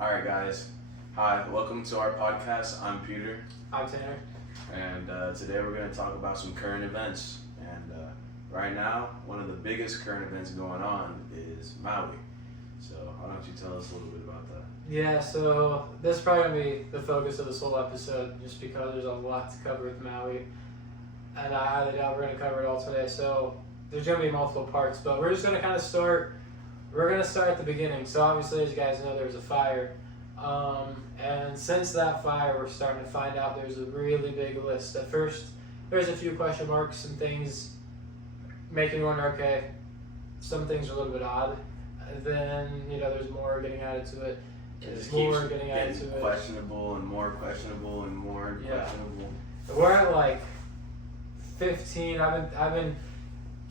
All right, guys. Hi, welcome to our podcast. I'm Peter. I'm Tanner. And today we're going to talk about some current events. And right now, one of the biggest current events going on is Maui. So why don't you tell us a little bit about that? Yeah, so this is probably going to be the focus of this whole episode just because there's a lot to cover with Maui. And I highly doubt we're going to cover it all today. So there's going to be multiple parts, but we're just going to kind of start. We're going to start at the beginning. So obviously, as you guys know, there was a fire. And since that fire, we're starting to find out there's a really big list. At first, there's a few question marks and things making you wonder, okay, some things are a little bit odd. And then, there's more getting added to it. It just more keeps getting added to it. questionable and more questionable and more questionable. We're at like 15. I've been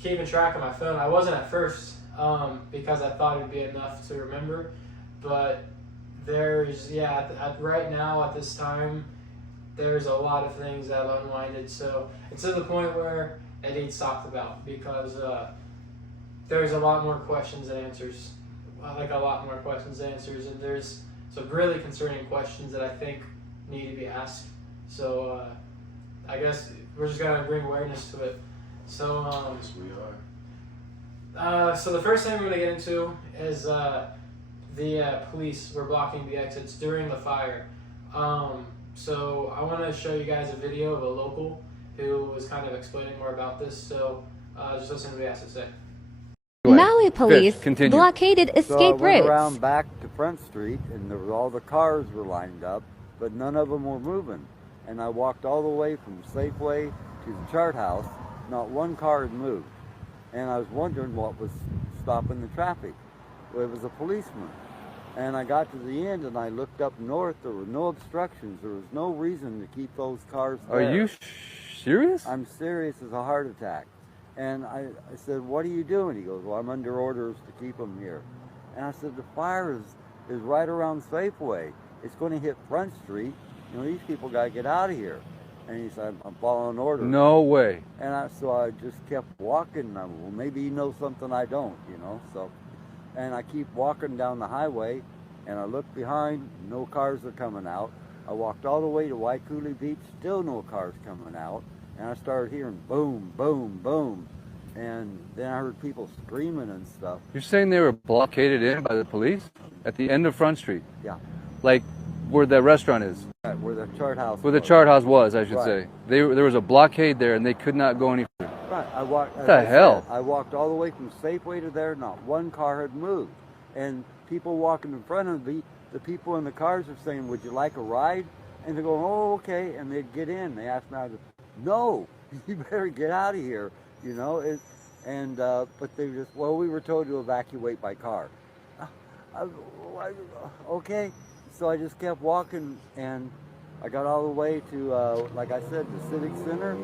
keeping track on my phone. I wasn't at first because I thought it'd be enough to remember, but there's right now at this time there's a lot of things that have unwinded. So it's to the point where it needs talked about because there's a lot more questions and answers. Like a lot more questions and answers, and there's some really concerning questions that I think need to be asked. So I guess we're just gonna bring awareness to it. So Yes, we are. So the first thing we're gonna get into is the police were blocking the exits during the fire. So I want to show you guys a video of a local who was kind of explaining more about this. So just listen to what he has to say. Maui police blockaded escape So I went routes. around back to Front Street, and there was all the cars were lined up, but none of them were moving. And I walked all the way from Safeway to the Chart House. Not one car had moved. And I was wondering what was stopping the traffic. Well, it was a policeman. And I got to the end, and I looked up north. There were no obstructions. There was no reason to keep those cars there. Are you serious? I'm serious as a heart attack. And I said, what are you doing? He goes, well, I'm under orders to keep them here. And I said, the fire is right around Safeway. It's going to hit Front Street. These people got to get out of here. And he said, I'm following orders. No way. And so I just kept walking. Well, maybe you know something I don't, So, and I keep walking down the highway, and I look behind, no cars are coming out. I walked all the way to Waikuli Beach, still no cars coming out. And I started hearing boom, boom, boom. And then I heard people screaming and stuff. You're saying they were blockaded in by the police at the end of Front Street? Yeah. Like where the restaurant is? Right, where the Chart House Where the was. Chart House was, I should Right. say. There was a blockade there and they could not go any further. Right. I walked. What the hell? I walked all the way from Safeway to there. Not one car had moved. And people walking in front of me, the people in the cars are saying, would you like a ride? And they go, oh, okay. And they'd get in. They asked me, I said, no, you better get out of here. But they just, well, we were told to evacuate by car. Okay. So I just kept walking, and I got all the way to, like I said, the Civic Center,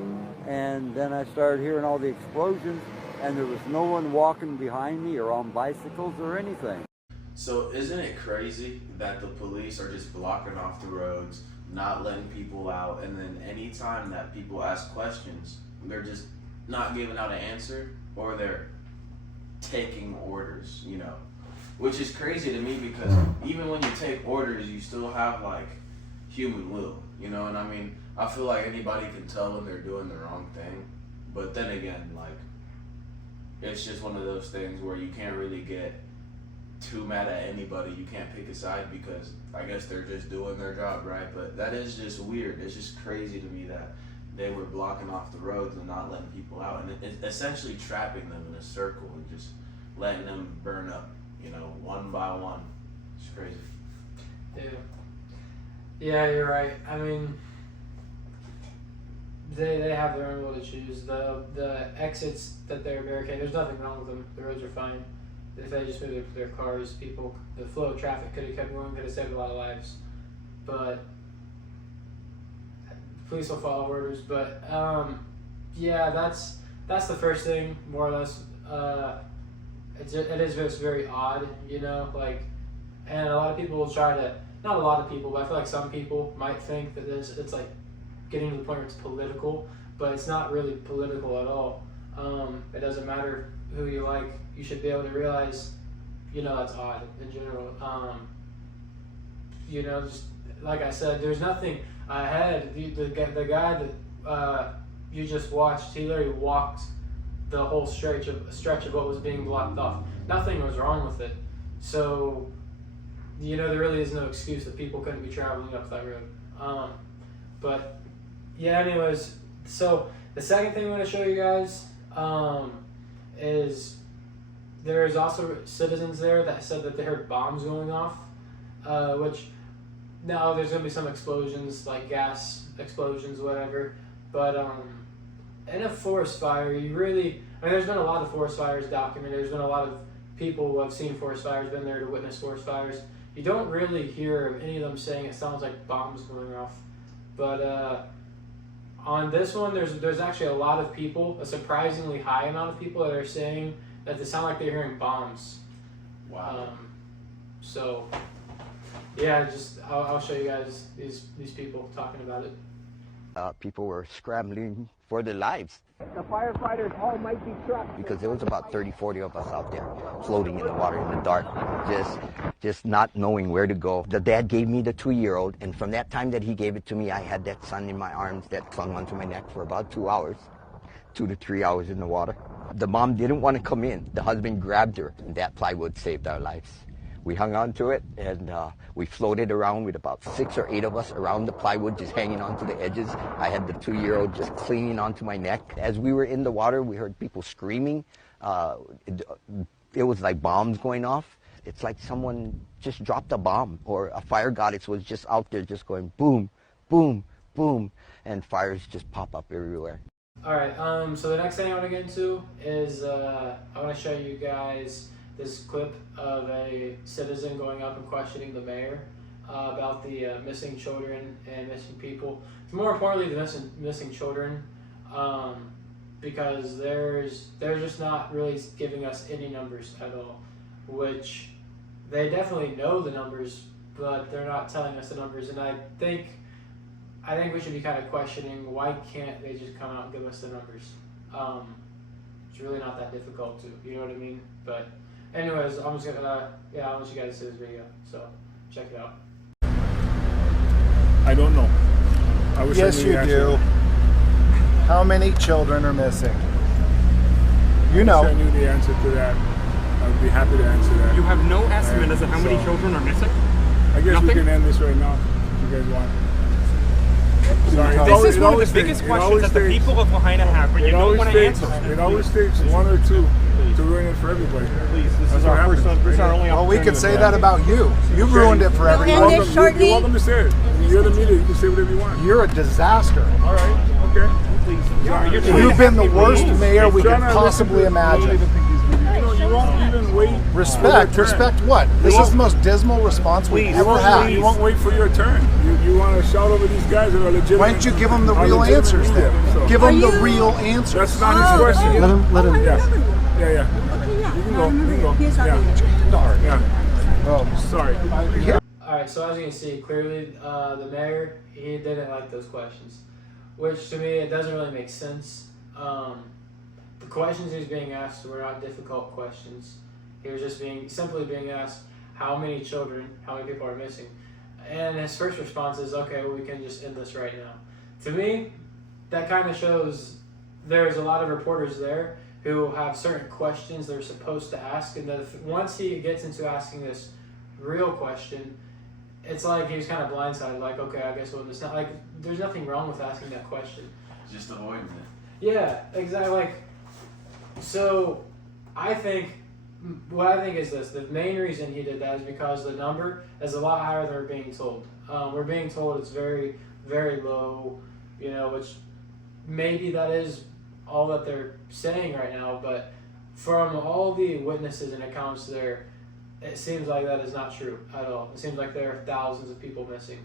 and then I started hearing all the explosions, and there was no one walking behind me or on bicycles or anything. So isn't it crazy that the police are just blocking off the roads, not letting people out, and then anytime that people ask questions, they're just not giving out an answer, or they're taking orders, which is crazy to me because even when you take orders, you still have like human will, and I mean, I feel like anybody can tell when they're doing the wrong thing, but then again, like, it's just one of those things where you can't really get too mad at anybody. You can't pick a side because I guess they're just doing their job, right? But that is just weird. It's just crazy to me that they were blocking off the roads and not letting people out, and essentially trapping them in a circle and just letting them burn up, one by one. It's crazy. Yeah, you're right. I mean, they have their own will to choose. The exits that they're barricaded, there's nothing wrong with them. The roads are fine. If they just moved their cars, the flow of traffic could have kept going, could have saved a lot of lives. But police will follow orders. But yeah, that's the first thing, more or less. It is just very odd, and a lot of people will try to, not a lot of people, but I feel like some people might think that it's like getting to the point where it's political, but it's not really political at all. It doesn't matter who you like. You should be able to realize, that's odd in general. you know, just like I said, there's nothing ahead. The guy that you just watched, he literally walked the whole stretch of what was being blocked off. Nothing was wrong with it. So, you know, there really is no excuse that people couldn't be traveling up that road. But yeah, anyways, so the second thing I'm going to show you guys is there's also citizens there that said that they heard bombs going off, which now there's going to be some explosions, like gas explosions, whatever. But in a forest fire, there's been a lot of forest fires documented. There's been a lot of people who have seen forest fires, been there to witness forest fires. You don't really hear of any of them saying it sounds like bombs going off. But on this one, there's actually a lot of people, a surprisingly high amount of people that are saying that they sound like they're hearing bombs. Wow. So yeah, I'll show you guys these people talking about it. People were scrambling for their lives. The firefighters all might be trapped. Because there was about 30, 40 of us out there floating in the water in the dark, just not knowing where to go. The dad gave me the 2-year-old, and from that time that he gave it to me, I had that son in my arms that clung onto my neck for about 2 hours, 2 to 3 hours in the water. The mom didn't want to come in. The husband grabbed her, and that plywood saved our lives. We hung on to it, and we floated around with about 6 or 8 of us around the plywood, just hanging onto the edges. I had the 2-year-old just clinging onto my neck. As we were in the water, we heard people screaming. It was like bombs going off. It's like someone just dropped a bomb, or a fire goddess was just out there just going boom, boom, boom, and fires just pop up everywhere. All right, so the next thing I want to get into is I want to show you guys this clip of a citizen going up and questioning the mayor about the missing children and missing people. More importantly, the missing children, because they're just not really giving us any numbers at all, which they definitely know the numbers, but they're not telling us the numbers. And I think we should be kind of questioning, why can't they just come out and give us the numbers? It's really not that difficult to, you know what I mean? But anyways, I'm just gonna, I want you guys to see this video, so check it out. I don't know. I wish yes, I knew you the answer. do. How many children are missing? You I know. wish I knew the answer to that. I would be happy to answer that. You have no estimate as to how many children are missing? I guess Nothing? we can end this right now if you guys want. Sorry, This is one of the biggest questions that the people of Lahaina have, but you don't want to answer. It always takes 1 or 2 to ruin it for everybody. This is our first only Well, we could say that about you. You ruined it for everyone. You're welcome to say it. You're the media. You can say whatever you want. You're a disaster. All right. Okay. Please. You've been the worst mayor we could possibly imagine. You won't even wait. Respect what? This is the most dismal response we've ever had. You won't wait for your turn. You want to shout over these guys that are legitimate. Why don't you give them the real answers then? So. Give them the real answers. That's not his question. Let him. Yeah. You can go. Yeah. Oh, sorry. Alright, so as you can see, clearly the mayor, he didn't like those questions, which to me, it doesn't really make sense. The questions he was being asked were not difficult questions. He was just simply being asked how many children, how many people are missing. And his first response is, okay, well, we can just end this right now. To me, that kind of shows there's a lot of reporters there who have certain questions they're supposed to ask, and that once he gets into asking this real question, it's like he was kind of blindsided, like, okay, I guess we'll just not, like, there's nothing wrong with asking that question. Just avoiding it. Yeah, exactly. Like, so what I think is this: the main reason he did that is because the number is a lot higher than we're being told. We're being told it's very, very low, you know, which maybe that is all that they're saying right now, but from all the witnesses and accounts there, it seems like that is not true at all. It seems like there are thousands of people missing.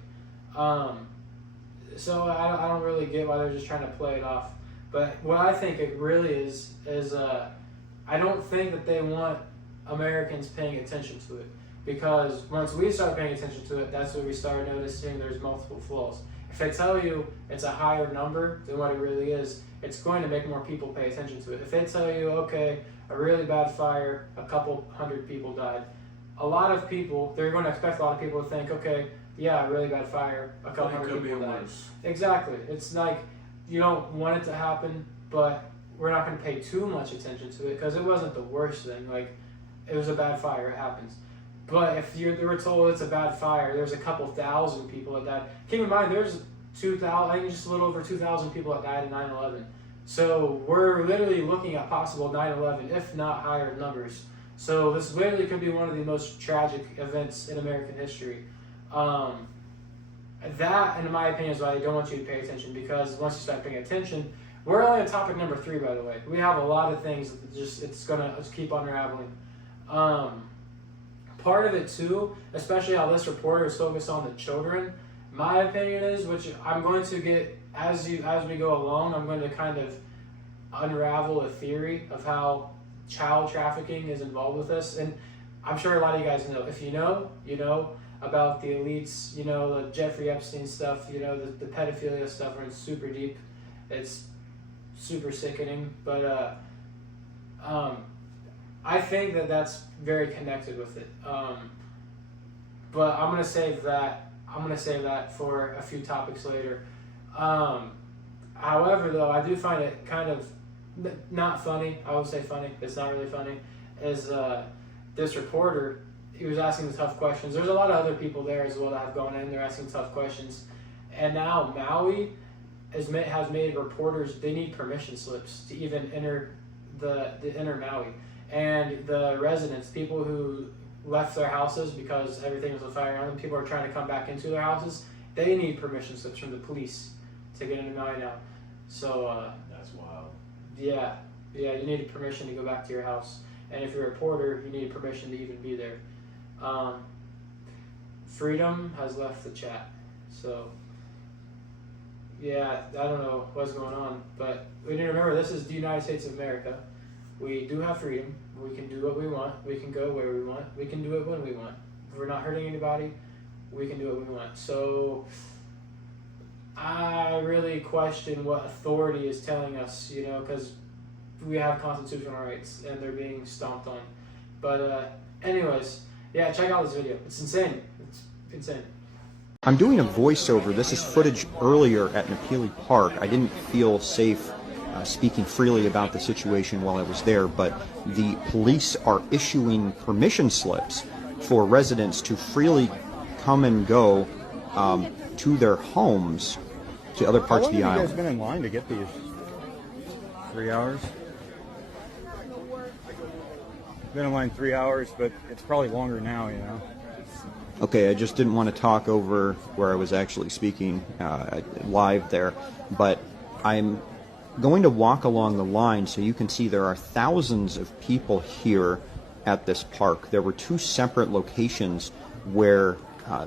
So I don't really get why they're just trying to play it off. But what I think it really is I don't think that they want Americans paying attention to it, because once we start paying attention to it, that's when we start noticing there's multiple flaws. If they tell you it's a higher number than what it really is, it's going to make more people pay attention to it. If they tell you, okay, a really bad fire, a couple hundred people died, a lot of people, they're going to expect a lot of people to think, okay, yeah, really bad fire, a couple hundred people died. Exactly. It's like, you don't want it to happen, but we're not going to pay too much attention to it because it wasn't the worst thing. Like, it was a bad fire, it happens. But if you were told it's a bad fire, there's a couple thousand people that died. Keep in mind, there's 2,000, I think just a little over 2,000 people that died in 9/11. So we're literally looking at possible 9/11, if not higher numbers. So this literally could be one of the most tragic events in American history. That, in my opinion, is why I don't want you to pay attention, because once you start paying attention, we're only on topic number 3, by the way. We have a lot of things that it's gonna keep unraveling. Part of it too, especially how this reporter is focused on the children, my opinion is, which I'm going to get as we go along, I'm going to kind of unravel a theory of how child trafficking is involved with this. And I'm sure a lot of you guys know. If you know, you know about the elites, you know, the Jeffrey Epstein stuff, you know, the pedophilia stuff runs super deep. It's super sickening, but I think that that's very connected with it. But I'm gonna save that for a few topics later. However, though, I do find it kind of not funny. I would say funny. It's not really funny. Is this reporter? He was asking the tough questions. There's a lot of other people there as well that have gone in. They're asking tough questions, and now Maui has made reporters, they need permission slips to even enter the enter Maui. And the residents, people who left their houses because everything was on fire around them, people are trying to come back into their houses, they need permission slips from the police to get into Maui now. So that's wild. Yeah, you need permission to go back to your house. And if you're a reporter, you need permission to even be there. Freedom has left the chat. So yeah, I don't know what's going on, but we need to remember this is the United States of America. We do have freedom. We can do what we want. We can go where we want. We can do it when we want. If we're not hurting anybody, we can do what we want. So I really question what authority is telling us, you know, because we have constitutional rights and they're being stomped on. But anyways, yeah, check out this video. It's insane. It's insane. I'm doing a voiceover. This is footage earlier at Napili Park. I didn't feel safe speaking freely about the situation while I was there, but the police are issuing permission slips for residents to freely come and go to their homes, to other parts of the island. How long have you guys been in line to get these? 3 hours? Been in line 3 hours, but it's probably longer now, you know. Okay, I just didn't want to talk over where I was actually speaking live there, but I'm going to walk along the line so you can see there are thousands of people here at this park. There were 2 separate locations where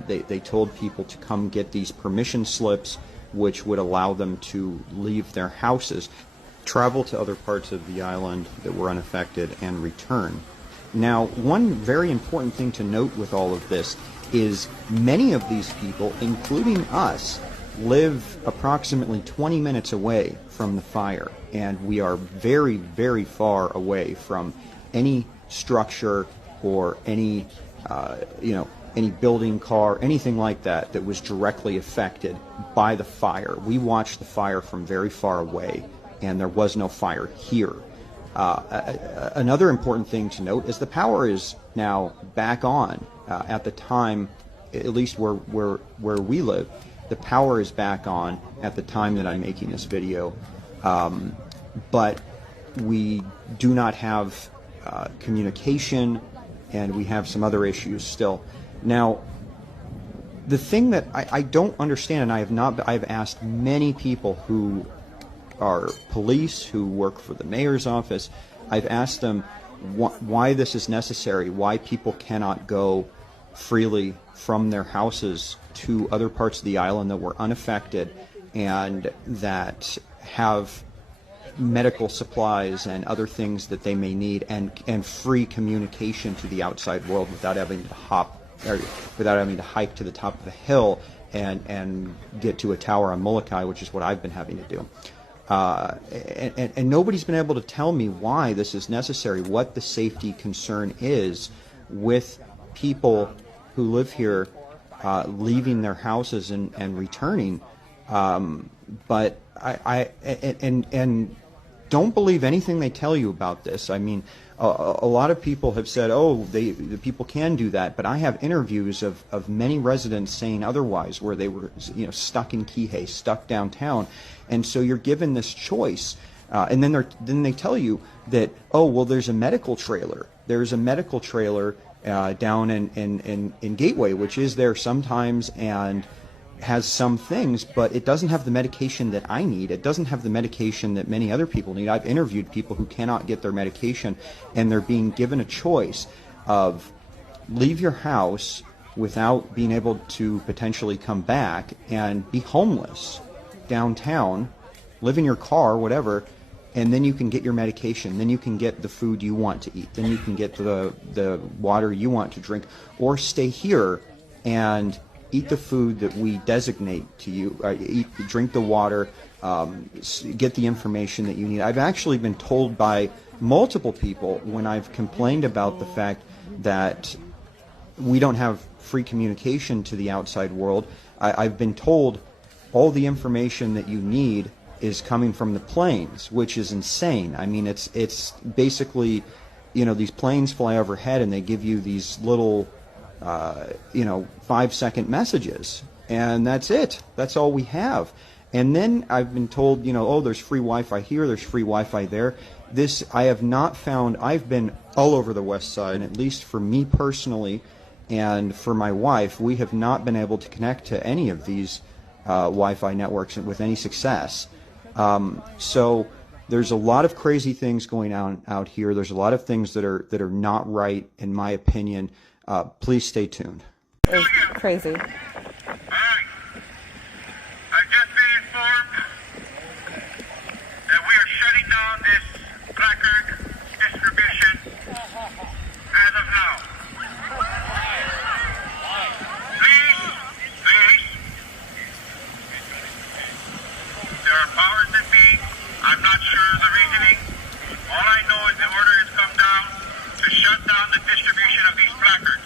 they told people to come get these permission slips, which would allow them to leave their houses, travel to other parts of the island that were unaffected, and return. Now, one very important thing to note with all of this is many of these people, including us, live approximately 20 minutes away from the fire, and we are very, very far away from any structure or any, any building, car, anything like that that was directly affected by the fire. We watched the fire from very far away, and there was no fire here. Another important thing to note is the power is now back on. At the time, at least where we live, the power is back on at the time that I'm making this video, but we do not have communication, and we have some other issues still. Now, the thing that I don't understand, and I've asked many people who are police, who work for the mayor's office, I've asked them why this is necessary, why people cannot go freely from their houses to other parts of the island that were unaffected and that have medical supplies and other things that they may need, and free communication to the outside world without having to hike to the top of a hill and get to a tower on Molokai, which is what I've been having to do. And nobody's been able to tell me why this is necessary, what the safety concern is with people who live here leaving their houses and returning. But and don't believe anything they tell you about this. I mean, a lot of people have said, oh, the people can do that, but I have interviews of many residents saying otherwise, where they were, you know, stuck in Kihei, stuck downtown, and so you're given this choice, and then they tell you that, oh, well, there's a medical trailer. There's a medical trailer down in Gateway, which is there sometimes and has some things, but it doesn't have the medication that I need. It doesn't have the medication that many other people need. I've interviewed people who cannot get their medication, and they're being given a choice of leave your house without being able to potentially come back and be homeless downtown, live in your car, whatever, and then you can get your medication, then you can get the food you want to eat, then you can get the water you want to drink, or stay here and eat the food that we designate to you, drink the water, get the information that you need. I've actually been told by multiple people when I've complained about the fact that we don't have free communication to the outside world, I've been told all the information that you need is coming from the planes, which is insane. I mean, it's basically, you know, these planes fly overhead and they give you these little 5-second messages, and that's it. That's all we have. And then I've been told, you know, oh, there's free Wi-Fi here, there's free Wi-Fi there. This I have not found. I've been all over the West Side, and at least for me personally, and for my wife, we have not been able to connect to any of these Wi-Fi networks with any success. So there's a lot of crazy things going on out here. There's a lot of things that are not right, in my opinion. Please stay tuned. It's crazy. Alright. I've just been informed that we are shutting down this placard distribution as of now. Please. There are powers that be. I'm not sure of the reasoning. All I know is the order has come down to shut down the distribution of these placards.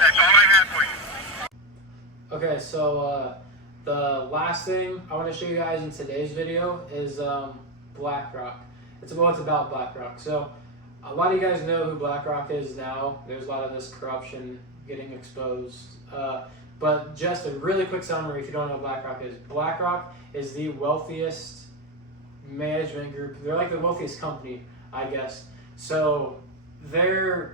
That's all I have for you. Okay, so the last thing I want to show you guys in today's video is BlackRock. It's about BlackRock. So a lot of you guys know who BlackRock is now. There's a lot of this corruption getting exposed. But just a really quick summary, if you don't know what BlackRock is the wealthiest management group. They're like the wealthiest company, I guess. So the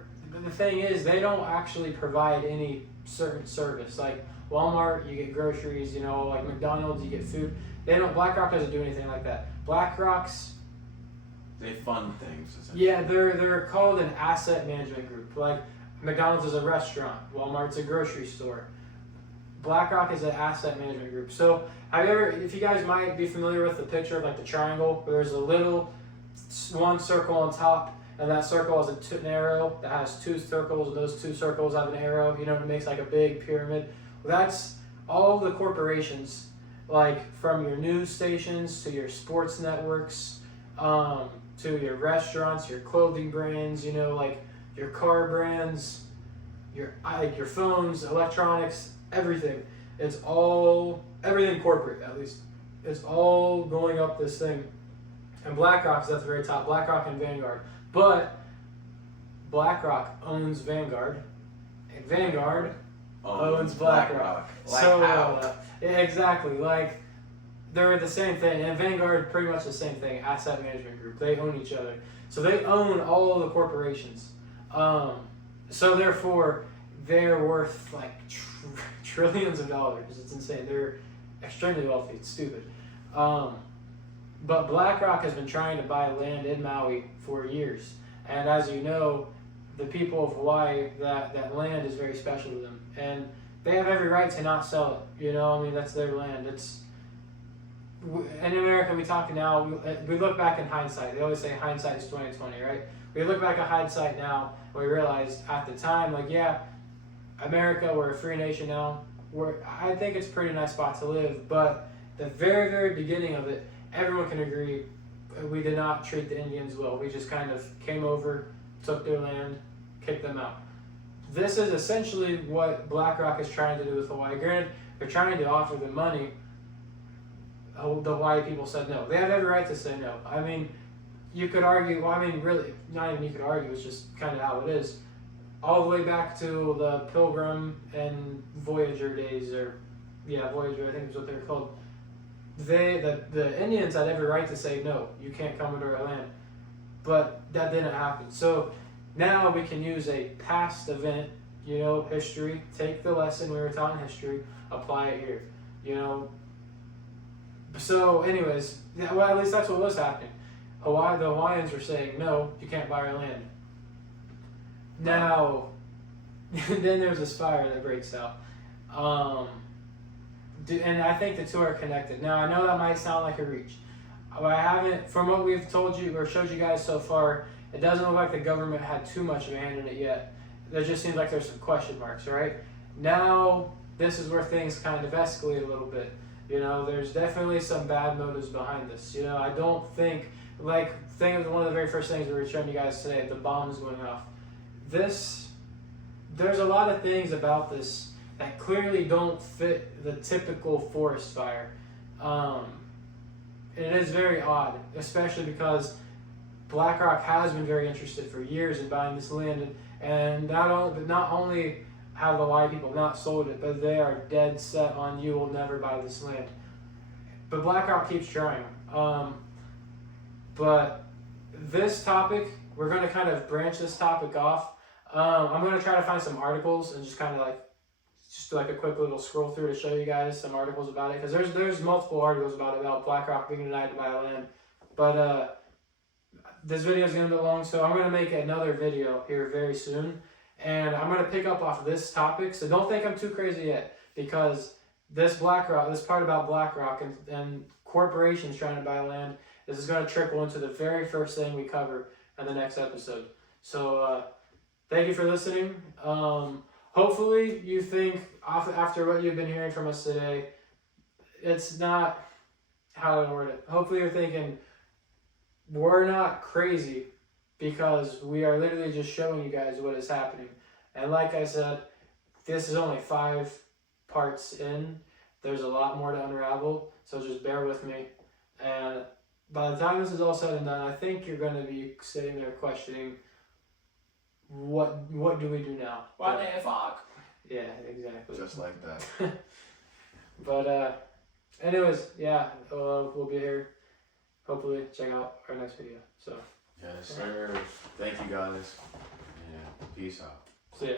thing is, they don't actually provide any certain service. Like Walmart, you get groceries, you know, like McDonald's, you get food. BlackRock doesn't do anything like that. They fund things. Yeah, they're called an asset management group. Like McDonald's is a restaurant, Walmart's a grocery store. BlackRock is an asset management group. So if you guys might be familiar with the picture of like the triangle, where there's a little one circle on top, and that circle has an arrow that has two circles, and those two circles have an arrow, you know, it makes like a big pyramid. Well, that's all the corporations, like from your news stations to your sports networks, to your restaurants, your clothing brands, you know, like your car brands, your phones, electronics, everything. It's all, everything corporate at least. It's all going up this thing. And BlackRock's at the very top, BlackRock and Vanguard. But BlackRock owns Vanguard, and Vanguard owns BlackRock. Like yeah, exactly. Like, they're the same thing, and Vanguard pretty much the same thing. Asset management group. They own each other, so they own all of the corporations. So therefore, they're worth like trillions of dollars. It's insane. They're extremely wealthy. It's stupid. But BlackRock has been trying to buy land in Maui for years. And as you know, the people of Hawaii, that land is very special to them. And they have every right to not sell it. You know, I mean, that's their land. In America, we talk now, we look back in hindsight. They always say hindsight is 20/20, right? We look back at hindsight now, and we realize at the time, like, yeah, America, we're a free nation now. I think it's a pretty nice spot to live. But the very, very beginning of it, everyone can agree we did not treat the Indians well. We just kind of came over, took their land, kicked them out. This is essentially what BlackRock is trying to do with Hawaii. Granted, they're trying to offer them money. The Hawaii people said no. They have every right to say no. I mean, you could argue, well, I mean, really, not even you could argue, it's just kind of how it is. All the way back to the Pilgrim and Voyager days, Voyager, I think is what they're called. The Indians had every right to say no, you can't come into our land. But that didn't happen. So now we can use a past event, history, take the lesson we were taught in history, apply it here, So anyways, well, at least that's what was happening. The Hawaiians were saying, no, you can't buy our land. Now, then there's this fire that breaks out. And I think the two are connected. Now, I know that might sound like a reach. From what we've told you or showed you guys so far, it doesn't look like the government had too much of a hand in it yet. There just seems like there's some question marks, right? Now, this is where things kind of escalate a little bit. There's definitely some bad motives behind this. I don't think, one of the very first things we were showing you guys today, the bombs going off. There's a lot of things about this that clearly don't fit the typical forest fire. It is very odd, especially because BlackRock has been very interested for years in buying this land, and not only have the Hawaii people not sold it, but they are dead set on you will never buy this land. But BlackRock keeps trying. But this topic, we're going to kind of branch this topic off. I'm going to try to find some articles and just kind of just like a quick little scroll through to show you guys some articles about it, because there's multiple articles about BlackRock being denied to buy land. But this video is going to be long, so I'm going to make another video here very soon, and I'm going to pick up off this topic. So don't think I'm too crazy yet, because this part about BlackRock and corporations trying to buy land, this is going to trickle into the very first thing we cover in the next episode. So thank you for listening. Hopefully you think, after what you've been hearing from us today, it's not, how do I word it? Hopefully you're thinking, we're not crazy, because we are literally just showing you guys what is happening. And like I said, this is only 5 parts in. There's a lot more to unravel, so just bear with me. And by the time this is all said and done, I think you're going to be sitting there questioning, what do we do now? What the fuck? Yeah, exactly. Just like that. But anyways, yeah, we'll be here. Hopefully, check out our next video. So. Yes, sir. Thank you guys. Yeah. Peace out. See ya.